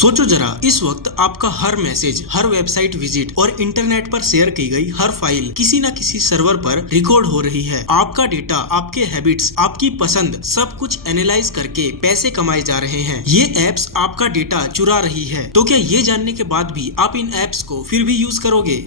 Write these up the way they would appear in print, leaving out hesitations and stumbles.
सोचो जरा, इस वक्त आपका हर मैसेज, हर वेबसाइट विजिट और इंटरनेट पर शेयर की गई हर फाइल किसी न किसी सर्वर पर रिकॉर्ड हो रही है। आपका डेटा, आपके हैबिट्स, आपकी पसंद सब कुछ एनालाइज करके पैसे कमाए जा रहे हैं। ये एप्स आपका डेटा चुरा रही है। तो क्या ये जानने के बाद भी आप इन एप्स को फिर भी यूज करोगे?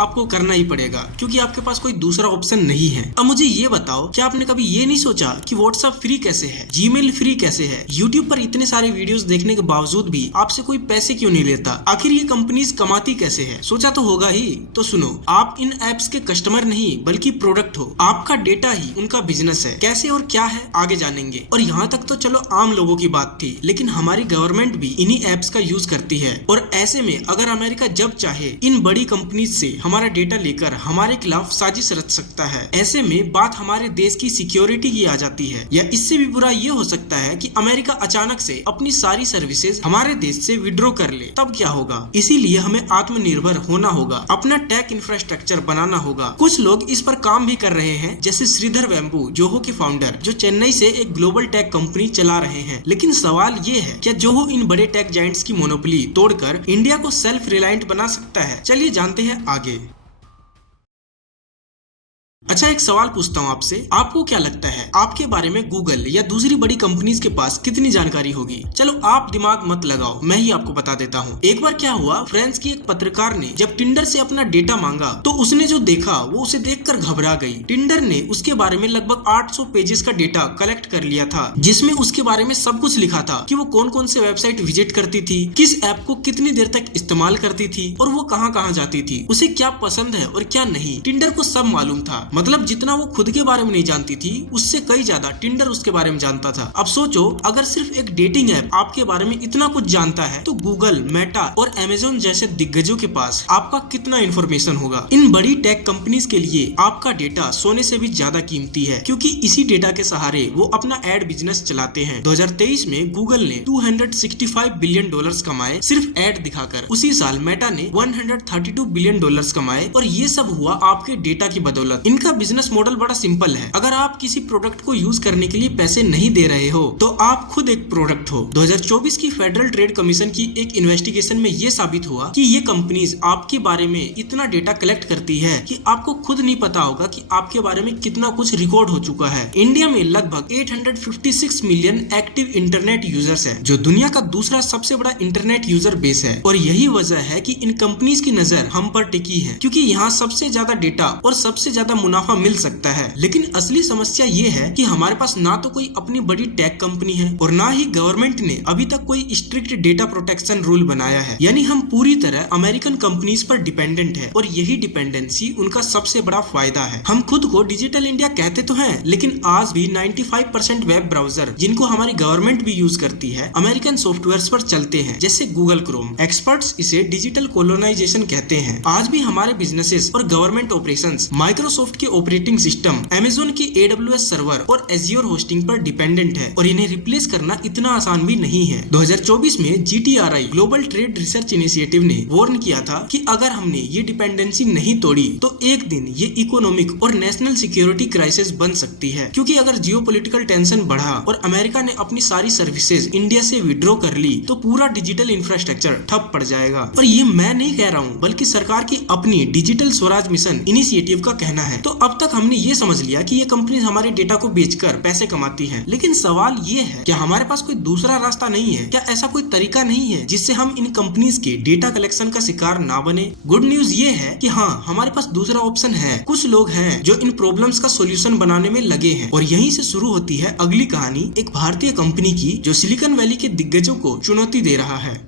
आपको करना ही पड़ेगा, क्योंकि आपके पास कोई दूसरा ऑप्शन नहीं है। अब मुझे ये बताओ, क्या आपने कभी ये नहीं सोचा कि व्हाट्सएप फ्री कैसे है, जीमेल फ्री कैसे है, यूट्यूब पर इतने सारे वीडियोस देखने के बावजूद भी आपसे कोई पैसे क्यों नहीं लेता? आखिर ये कंपनीज कमाती कैसे है? सोचा तो होगा ही। तो सुनो, आप इन एप्स के कस्टमर नहीं बल्कि प्रोडक्ट हो। आपका डेटा ही उनका बिजनेस है। कैसे और क्या है, आगे जानेंगे। और यहाँ तक तो चलो आम लोगों की बात थी, लेकिन हमारी गवर्नमेंट भी इन्हीं एप्स का यूज करती है। और ऐसे में अगर अमेरिका जब चाहे इन बड़ी कंपनीज से हमारा डेटा लेकर हमारे खिलाफ साजिश रच सकता है। ऐसे में बात हमारे देश की सिक्योरिटी की आ जाती है। या इससे भी बुरा ये हो सकता है कि अमेरिका अचानक से अपनी सारी सर्विसेज हमारे देश से विड्रॉ कर ले, तब क्या होगा? इसीलिए हमें आत्मनिर्भर होना होगा, अपना टेक इंफ्रास्ट्रक्चर बनाना होगा। कुछ लोग इस पर काम भी कर रहे हैं, जैसे श्रीधर वेम्बू, जोहो के फाउंडर, जो चेन्नई से एक ग्लोबल टेक कंपनी चला रहे हैं। लेकिन सवाल ये है, क्या जोहो इन बड़े टेक जायंट्स की मोनोपोली तोड़कर इंडिया को सेल्फ रिलायंट बना सकता है? चलिए जानते हैं आगे। अच्छा, एक सवाल पूछता हूँ आपसे, आपको क्या लगता है आपके बारे में गूगल या दूसरी बड़ी कंपनीज के पास कितनी जानकारी होगी? चलो आप दिमाग मत लगाओ, मैं ही आपको बता देता हूँ। एक बार क्या हुआ, फ्रांस की एक पत्रकार ने जब टिंडर से अपना डेटा मांगा तो उसने जो देखा वो उसे देखकर घबरा गई। टिंडर ने उसके बारे में लगभग 800 पेजेस का डेटा कलेक्ट कर लिया था, जिसमें उसके बारे में सब कुछ लिखा था कि वो कौन कौन से वेबसाइट विजिट करती थी, किस ऐप को कितनी देर तक इस्तेमाल करती थी और वो कहाँ कहाँ जाती थी, उसे क्या पसंद है और क्या नहीं। टिंडर को सब मालूम था। मतलब जितना वो खुद के बारे में नहीं जानती थी, उससे कई ज्यादा टिंडर उसके बारे में जानता था। अब सोचो, अगर सिर्फ एक डेटिंग ऐप आपके बारे में इतना कुछ जानता है, तो गूगल, मेटा और अमेज़न जैसे दिग्गजों के पास आपका कितना इन्फॉर्मेशन होगा। इन बड़ी टेक कंपनीज के लिए आपका डेटा सोने से भी ज्यादा कीमती है, क्योंकि इसी डेटा के सहारे वो अपना एड बिजनेस चलाते हैं। 2023 में गूगल ने $265 बिलियन कमाए सिर्फ एड दिखाकर। उसी साल मेटा ने $132 बिलियन कमाए, और ये सब हुआ आपके डेटा की बदौलत। इनका बिजनेस मॉडल बड़ा सिंपल है। अगर आप किसी प्रोडक्ट को यूज करने के लिए पैसे नहीं दे रहे हो, तो आप खुद एक प्रोडक्ट हो। 2024 की फेडरल ट्रेड कमीशन की एक इन्वेस्टिगेशन में ये साबित हुआ कि ये कंपनीज आपके बारे में इतना डेटा कलेक्ट करती है कि आपको खुद नहीं पता होगा कि आपके बारे में कितना कुछ रिकॉर्ड हो चुका है। इंडिया में लगभग 856 मिलियन एक्टिव इंटरनेट यूजर्स है, जो दुनिया का दूसरा सबसे बड़ा इंटरनेट यूजर बेस है। और यही वजह है कि इन कंपनीज की नजर हम पर टिकी है, क्योंकि यहाँ सबसे ज्यादा डेटा और सबसे ज्यादा मुनाफा मिल सकता है। लेकिन असली समस्या ये है कि हमारे पास ना तो कोई अपनी बड़ी टेक कंपनी है, और ना ही गवर्नमेंट ने अभी तक कोई स्ट्रिक्ट डेटा प्रोटेक्शन रूल बनाया है। यानी हम पूरी तरह अमेरिकन कंपनीज पर डिपेंडेंट है, और यही डिपेंडेंसी उनका सबसे बड़ा फायदा है। हम खुद को डिजिटल इंडिया कहते तो हैं, लेकिन आज भी 95% वेब ब्राउजर, जिनको हमारी गवर्नमेंट भी यूज करती है, अमेरिकन सॉफ्टवेयर पर चलते हैं, जैसे गूगल क्रोम। एक्सपर्ट्स इसे डिजिटल कोलोनाइजेशन कहते हैं। आज भी हमारे बिजनेसेस और गवर्नमेंट ऑपरेशंस माइक्रोसॉफ्ट के ऑपरेटिंग सिस्टम, अमेज़न की AWS सर्वर और एज़्योर होस्टिंग पर डिपेंडेंट है, और इन्हें रिप्लेस करना इतना आसान भी नहीं है। 2024 में GTRI global trade research initiative ने वार्न किया था कि अगर हमने ये डिपेंडेंसी नहीं तोड़ी, तो एक दिन ये इकोनॉमिक और नेशनल सिक्योरिटी क्राइसिस बन सकती है। क्योंकि अगर जियोपॉलिटिकल टेंशन बढ़ा और अमेरिका ने अपनी सारी सर्विसेज इंडिया से विड्रॉ कर ली, तो पूरा डिजिटल इंफ्रास्ट्रक्चर ठप पड़ जाएगा। और ये मैं नहीं कह रहा हूँ, बल्कि सरकार की अपनी डिजिटल स्वराज मिशन इनिशिएटिव का कहना है। तो अब तक हमने ये समझ लिया कि ये कंपनी हमारे डेटा को बेचकर पैसे कमाती हैं, लेकिन सवाल ये है, क्या हमारे पास कोई दूसरा रास्ता नहीं है? क्या ऐसा कोई तरीका नहीं है जिससे हम इन कंपनीज के डेटा कलेक्शन का शिकार ना बने? गुड न्यूज ये है कि हाँ, हमारे पास दूसरा ऑप्शन है। कुछ लोग हैं जो इन प्रॉब्लम्स का सोल्यूशन बनाने में लगे हैं, और यहीं से शुरू होती है अगली कहानी, एक भारतीय कंपनी की जो सिलिकॉन वैली के दिग्गजों को चुनौती दे रहा है।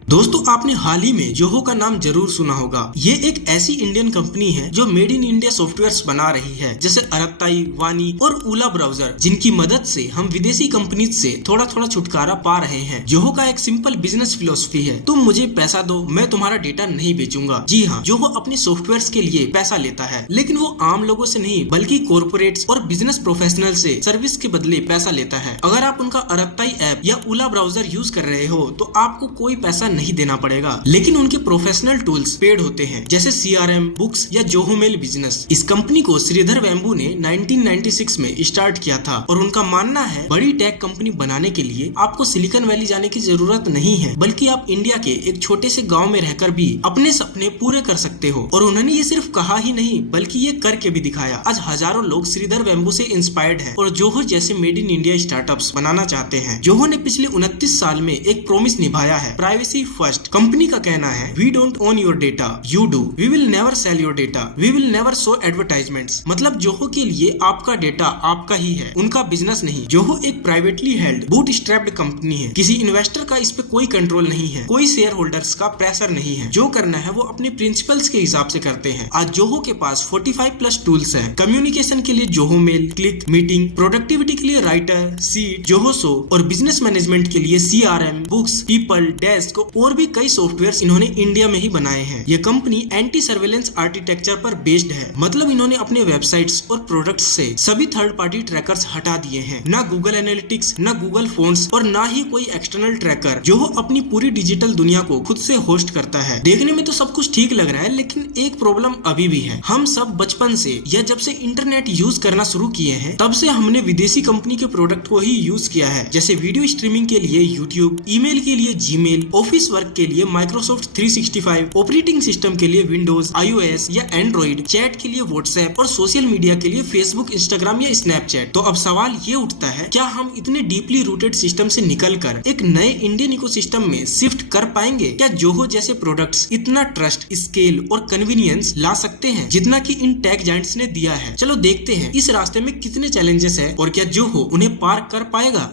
दोस्तों, आपने हाल ही में जोहो का नाम जरूर सुना होगा। ये एक ऐसी इंडियन कंपनी है जो मेड इन इंडिया सॉफ्टवेयर्स बना रही है, जैसे अरत्ताई, वानी और ऊला ब्राउजर, जिनकी मदद से हम विदेशी कंपनीज से थोड़ा थोड़ा छुटकारा पा रहे हैं। जोहो का एक सिंपल बिजनेस फिलोसफी है, तुम मुझे पैसा दो, मैं तुम्हारा डेटा नहीं बेचूंगा। जी हाँ, जोहो अपने सॉफ्टवेयर्स के लिए पैसा लेता है, लेकिन वो आम लोगों से नहीं, बल्कि कॉर्पोरेट्स और बिजनेस प्रोफेशनल से सर्विस के बदले पैसा लेता है। अगर आप उनका अरत्ताई ऐप या ऊला ब्राउजर यूज कर रहे हो, तो आपको कोई पैसा नहीं देना पड़ेगा, लेकिन उनके प्रोफेशनल टूल्स पेड होते हैं, जैसे CRM, बुक्स या जोहो मेल बिजनेस। इस कंपनी को श्रीधर वेम्बू ने 1996 में स्टार्ट किया था और उनका मानना है बड़ी टेक कंपनी बनाने के लिए आपको सिलिकॉन वैली जाने की जरूरत नहीं है, बल्कि आप इंडिया के एक छोटे से गांव में रहकर भी अपने सपने पूरे कर सकते हो। और उन्होंने ये सिर्फ कहा ही नहीं बल्कि ये करके भी दिखाया। आज हजारों लोग श्रीधर वेम्बू से इंस्पायर्ड हैं और जोहो जैसे मेड इन इंडिया स्टार्टअप्स बनाना चाहते हैं। जोहो ने पिछले 29 साल में एक प्रॉमिस निभाया है, प्राइवेसी फर्स्ट। कंपनी का कहना है, we don't own your data, you do, we will never sell your data, we will never show advertisements. मतलब जोहो के लिए आपका डेटा आपका ही है, उनका बिजनेस नहीं। जोहो एक privately held boot strapped company है, किसी इन्वेस्टर का इस पे कोई कंट्रोल नहीं है, कोई शेयर होल्डर्स का प्रेशर नहीं है। जो करना है वो अपने प्रिंसिपल्स के हिसाब से करते हैं। आज जोहो के पास 45+ टूल्स हैं। कम्युनिकेशन के लिए Zoho mail, click, meeting, productivity के लिए राइटर, सीट, जोहो शो और बिजनेस मैनेजमेंट के लिए CRM, बुक्स, पीपल, डेस्क और भी कई सॉफ्टवेयर इन्होंने इंडिया में ही बनाए हैं। ये कंपनी एंटी सर्वेलेंस आर्किटेक्चर पर बेस्ड है, मतलब इन्होंने अपने वेबसाइट्स और प्रोडक्ट्स से सभी थर्ड पार्टी ट्रैकर्स हटा दिए हैं। ना गूगल एनालिटिक्स, ना गूगल फोन्स और ना ही कोई एक्सटर्नल ट्रैकर। जोहो अपनी पूरी डिजिटल दुनिया को खुद से होस्ट करता है। देखने में तो सब कुछ ठीक लग रहा है, लेकिन एक प्रॉब्लम अभी भी है। हम सब बचपन से या जब से इंटरनेट यूज करना शुरू किए हैं तब से हमने विदेशी कंपनी के प्रोडक्ट को ही यूज किया है, जैसे वीडियो स्ट्रीमिंग के लिए यूट्यूब, ईमेल के लिए जीमेल, ऑफिस वर्क के लिए माइक्रोसॉफ्ट 365, ऑपरेटिंग सिस्टम के लिए विंडोज, iOS या एंड्रॉइड, चैट के लिए व्हाट्सएप और सोशल मीडिया के लिए फेसबुक, इंस्टाग्राम या स्नैपचैट। तो अब सवाल ये उठता है, क्या हम इतने डीपली रूटेड सिस्टम से निकलकर एक नए इंडियन इकोसिस्टम में शिफ्ट कर पाएंगे? क्या जोहो जैसे प्रोडक्ट्स इतना ट्रस्ट, स्केल और कन्वीनियंस ला सकते हैं जितना कि इन टेक जायंट्स ने दिया है? चलो देखते हैं इस रास्ते में कितने चैलेंजेस है और क्या जोहो उन्हें पार कर पाएगा।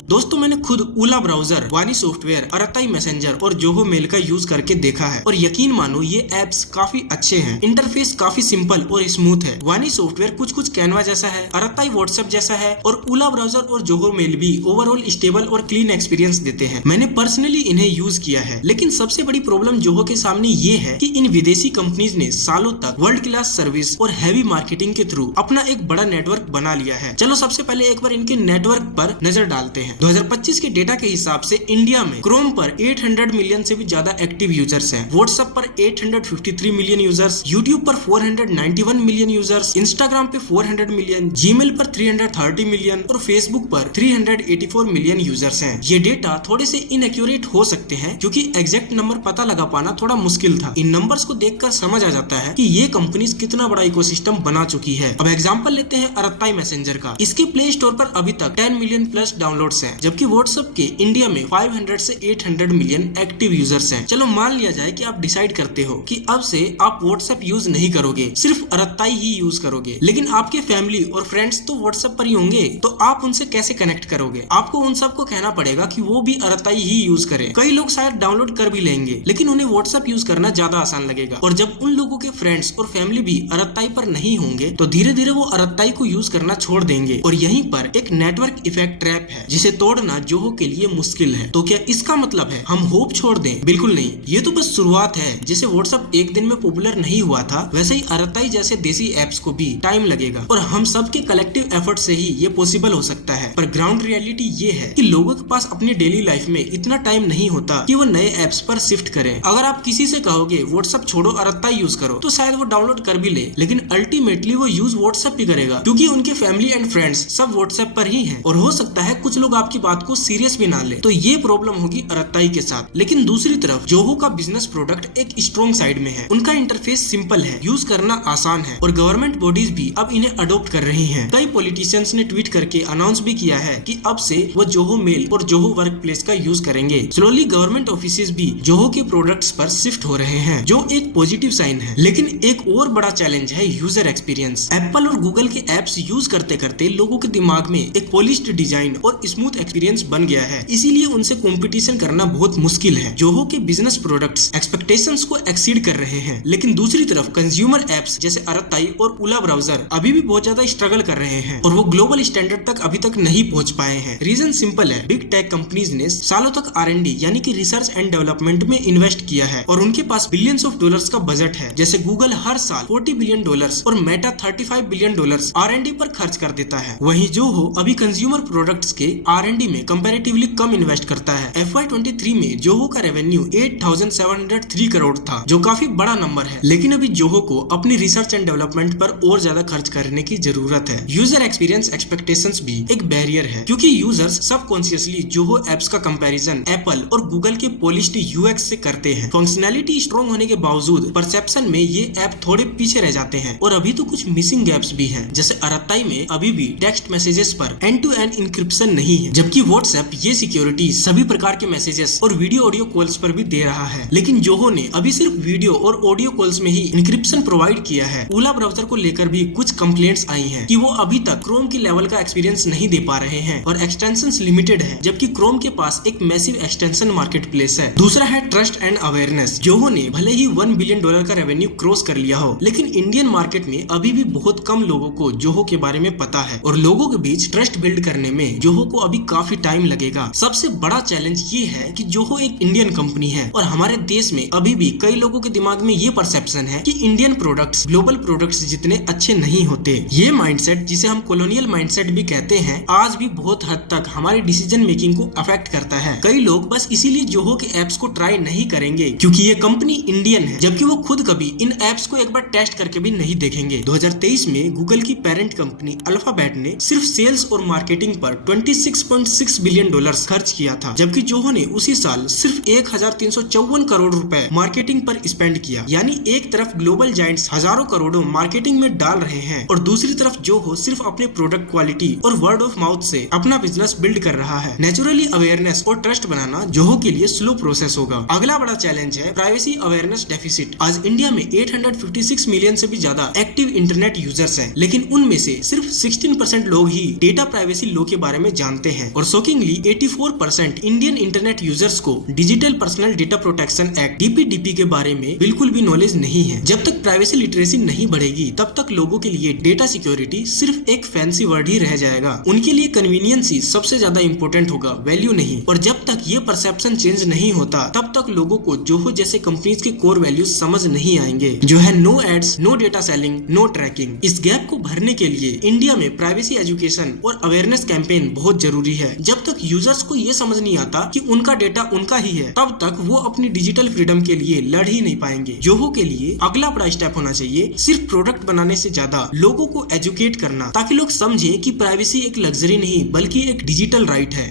दोस्तों मैंने खुद ओला ब्राउजर, वानी सॉफ्टवेयर, अरताई मैसेंजर और जोहो मेल का यूज करके देखा है और यकीन मानो ये एप्स काफी अच्छे हैं। इंटरफेस काफी सिंपल और स्मूथ है। वानी सॉफ्टवेयर कुछ कैनवा जैसा है, अरताई व्हाट्सएप जैसा है और ओला ब्राउजर और जोहो मेल भी ओवरऑल स्टेबल और क्लीन एक्सपीरियंस देते हैं। मैंने पर्सनली इन्हें यूज किया है, लेकिन सबसे बड़ी प्रॉब्लम जोहो के सामने ये है कि इन विदेशी कंपनीज ने सालों तक वर्ल्ड क्लास सर्विस और हैवी मार्केटिंग के थ्रू अपना एक बड़ा नेटवर्क बना लिया है। चलो सबसे पहले एक बार इनके नेटवर्क पर नजर डालते हैं। 2025 के डेटा के हिसाब से इंडिया में क्रोम पर 800 मिलियन से भी ज्यादा एक्टिव यूजर्स हैं, व्हाट्सएप पर 853 मिलियन यूजर्स, यूट्यूब पर 491 मिलियन यूजर्स, इंस्टाग्राम पे 400 मिलियन, जीमेल पर 330 मिलियन और फेसबुक पर 384 मिलियन यूजर्स हैं। ये डेटा थोड़े से इनएक्यूरेट हो सकते हैं क्योंकि एग्जैक्ट नंबर पता लगा पाना थोड़ा मुश्किल था। इन नंबर्स को देखकर समझ आ जाता है कि ये कंपनीज कितना बड़ा इकोसिस्टम बना चुकी है। अब एग्जांपल लेते हैं अरताई मैसेंजर का। इसके प्ले स्टोर पर अभी तक 10 मिलियन प्लस डाउनलोड्स हैं, जबकि व्हाट्सएप के इंडिया में 500 से 800 मिलियन एक्टिव यूजर्स हैं। चलो मान लिया जाए कि आप डिसाइड करते हो कि अब से आप व्हाट्सएप यूज नहीं करोगे, सिर्फ अरताई ही यूज करोगे, लेकिन आपके फैमिली और फ्रेंड्स तो व्हाट्सएप पर ही होंगे, तो आप उनसे कैसे कनेक्ट करोगे? आपको उन सबको कहना पड़ेगा कि वो भी अरताई ही यूज करें। कई लोग शायद डाउनलोड कर भी लेंगे, लेकिन उन्हें व्हाट्सएप यूज करना ज्यादा आसान लगेगा। और जब उन लोगों के फ्रेंड्स और फैमिली भी अरताई पर नहीं होंगे तो धीरे धीरे वो अरताई को यूज करना छोड़ देंगे। और यहीं पर एक नेटवर्क इफेक्ट ट्रैप है जिसे तोड़ना जोहो के लिए मुश्किल है। तो क्या इसका मतलब है हम होप छोड़ दें? बिल्कुल नहीं, ये तो बस शुरुआत है। जैसे व्हाट्सएप एक दिन में पॉपुलर नहीं हुआ था, वैसे ही अरताई जैसे देसी एप्स को भी टाइम लगेगा और हम सब के कलेक्टिव एफर्ट से ही ये पॉसिबल हो सकता है। पर ग्राउंड रियलिटी ये है कि लोगों के पास अपनी डेली लाइफ में इतना टाइम नहीं होता कि वो नए एप्स पर शिफ्ट करें। अगर आप किसी से कहोगे व्हाट्सएप छोड़ो अरताई यूज करो, तो शायद वो डाउनलोड कर भी ले, लेकिन अल्टीमेटली वो यूज व्हाट्सएप ही करेगा क्योंकि उनके फैमिली एंड फ्रेंड्स सब व्हाट्सएप पर ही हैं। और हो सकता है कुछ लोग आपकी बात को सीरियस भी ना ले। तो ये प्रॉब्लम होगी अरताई के साथ। लेकिन दूसरी तरफ जोहो का बिजनेस प्रोडक्ट एक स्ट्रॉन्ग साइड में है। उनका इंटरफेस सिंपल है, यूज करना आसान है और गवर्नमेंट बॉडीज भी अब इन्हें अडॉप्ट कर रही हैं। कई पॉलिटिशियंस ने ट्वीट करके अनाउंस भी किया है कि अब से वो जोहो मेल और जोहो वर्क प्लेस का यूज करेंगे। स्लोली गवर्नमेंट ऑफिसेज भी जोहो के प्रोडक्ट्स पर शिफ्ट हो रहे हैं, जो एक पॉजिटिव साइन है। लेकिन एक और बड़ा चैलेंज है यूजर एक्सपीरियंस। एप्पल और गूगल के एप्स यूज करते करते लोगों के दिमाग में एक पॉलिश्ड डिजाइन और स्मूथ एक्सपीरियंस बन गया है, इसीलिए उनसे कंपटीशन करना बहुत मुश्किल है। जोहो के बिजनेस प्रोडक्ट्स एक्सपेक्टेशंस को एक्सीड कर रहे हैं, लेकिन दूसरी तरफ कंज्यूमर एप्स जैसे अरताई और ओला ब्राउजर अभी भी बहुत ज्यादा स्ट्रगल कर रहे हैं और वो ग्लोबल स्टैंडर्ड तक अभी तक नहीं पहुंच पाए हैं। रीजन सिंपल है, बिग टेक कंपनीज ने सालों तक R&D यानी कि रिसर्च एंड डेवलपमेंट में इन्वेस्ट किया है और उनके पास बिलियंस ऑफ डॉलर्स का बजट है। जैसे गूगल हर साल $40 बिलियन और मेटा $35 बिलियन R&D पर खर्च कर देता है। वहीं जोहो अभी कंज्यूमर प्रोडक्ट्स के R&D में कंपैरेटिवली कम इन्वेस्ट करता है। FY23 में जोहो का रेवेन्यू 8,703 करोड़ था, जो काफी बड़ा नंबर है, लेकिन अभी जोहो को अपनी रिसर्च एंड डेवलपमेंट पर और ज्यादा खर्च करने की जरूरत है। यूजर एक्सपीरियंस एक्सपेक्टेशंस भी एक बैरियर है, क्योंकि यूजर्स सबकॉन्शियसली जोहो एप्स का कंपैरिजन एप्पल और गूगल के पॉलिश्ड यूएक्स से करते हैं। फंक्शनैलिटी स्ट्रॉन्ग होने के बावजूद परसेप्शन में ये ऐप थोड़े पीछे रह जाते हैं और अभी तो कुछ मिसिंग गैप्स भी हैं। जैसे अरत्ताई में अभी भी टेक्स्ट मैसेजेस पर एंड टू एंड इंक्रिप्शन नहीं है, जबकि व्हाट्सएप ये सिक्योरिटी सभी प्रकार के मैसेजेस और वीडियो ऑडियो कॉल्स पर भी दे रहा है। लेकिन जोहो ने अभी सिर्फ वीडियो और ऑडियो कॉल्स में ही इंक्रिप्शन प्रोवाइड किया है। ओला ब्राउजर को लेकर भी कुछ कंप्लेंट्स आई हैं कि वो अभी तक क्रोम के लेवल का एक्सपीरियंस नहीं दे पा रहे हैं और एक्सटेंशंस लिमिटेड है, जबकि क्रोम के पास एक मैसिव एक्सटेंशन मार्केट प्लेस है। दूसरा है ट्रस्ट एंड अवेयरनेस। जोहो ने भले ही $1 बिलियन का रेवेन्यू क्रॉस कर लिया हो, लेकिन इंडियन मार्केट में अभी भी बहुत कम लोगों को जोहो के बारे में पता है और लोगों के बीच ट्रस्ट बिल्ड करने में जोहो को अभी काफी टाइम लगेगा। सबसे बड़ा चैलेंज ये है कि जोहो एक इंडियन कंपनी है और हमारे देश में अभी भी कई लोगों के दिमाग में ये परसेप्शन है कि इंडियन प्रोडक्ट्स ग्लोबल प्रोडक्ट्स जितने अच्छे नहीं होते। ये माइंडसेट, जिसे हम कॉलोनियल माइंडसेट भी कहते हैं, आज भी बहुत हद तक हमारी डिसीजन मेकिंग को अफेक्ट करता है। कई लोग बस इसीलिए जोहो के एप्स को ट्राई नहीं करेंगे क्योंकि ये कंपनी इंडियन है, जबकि वो खुद कभी इन एप्स को एक बार टेस्ट करके भी नहीं देखेंगे। 2023 में गूगल की पेरेंट कंपनी अल्फाबेट ने सिर्फ सेल्स और मार्केटिंग पर $26.6 बिलियन खर्च किया था, जबकि जोहो ने उसी साल सिर्फ 1,354 करोड़ रुपए मार्केटिंग पर स्पेंड किया। यानी एक तरफ ग्लोबल जायंट्स हजारों करोड़ों मार्केटिंग में डाल रहे हैं और दूसरी तरफ जोहो सिर्फ अपने प्रोडक्ट क्वालिटी और वर्ड ऑफ माउथ से अपना बिजनेस बिल्ड कर रहा है। नेचुरली अवेयरनेस और ट्रस्ट बनाना जोहो के लिए स्लो प्रोसेस होगा। अगला बड़ा चैलेंज है प्राइवेसी अवेयरनेस डेफिसिट। आज इंडिया में 856 मिलियन से भी ज्यादा एक्टिव इंटरनेट यूजर्स हैं, लेकिन उनमें से सिर्फ 16% लोग ही डेटा प्राइवेसी लॉ के बारे में जानते हैं और शॉकिंगली 84% इंडियन इंटरनेट यूजर्स को digital personal data protection act DPDP के बारे में बिल्कुल भी नॉलेज नहीं है। जब तक प्राइवेसी लिटरेसी नहीं बढ़ेगी, तब तक लोगों के लिए डेटा सिक्योरिटी सिर्फ एक फैंसी वर्ड ही रह जाएगा। उनके लिए कन्वीनियंस ही सबसे ज्यादा इंपॉर्टेंट होगा, वैल्यू नहीं। और जब तक ये परसेप्शन चेंज नहीं होता, तब तक लोगों को जोहो जैसे कंपनीज के कोर वैल्यूज समझ नहीं आएंगे, जो है no ads, no data selling, no tracking. इस गैप को भरने के लिए इंडिया में प्राइवेसी एजुकेशन और अवेयरनेस कैंपेन बहुत जरूरी है। जब तक यूजर्स को ये समझ नहीं आता कि उनका डेटा उनका ही है, तब तक वो अपनी डिजिटल फ्रीडम के लिए लड़ ही नहीं पाएंगे। जोहो के लिए अगला बड़ा स्टेप होना चाहिए सिर्फ प्रोडक्ट बनाने से ज्यादा लोगों को एजुकेट करना, ताकि लोग समझे कि प्राइवेसी एक लग्जरी नहीं बल्कि एक डिजिटल राइट है।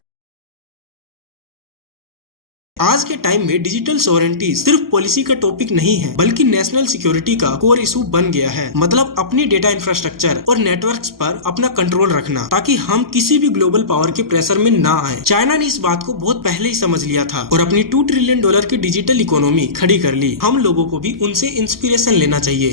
आज के टाइम में डिजिटल सॉवरेंटी सिर्फ पॉलिसी का टॉपिक नहीं है, बल्कि नेशनल सिक्योरिटी का कोर इशू बन गया है। मतलब अपनी डेटा इंफ्रास्ट्रक्चर और नेटवर्क्स पर अपना कंट्रोल रखना, ताकि हम किसी भी ग्लोबल पावर के प्रेशर में ना आए। चाइना ने इस बात को बहुत पहले ही समझ लिया था और अपनी $2 ट्रिलियन की डिजिटल इकोनॉमी खड़ी कर ली। हम लोगों को भी उनसे इंस्पिरेशन लेना चाहिए।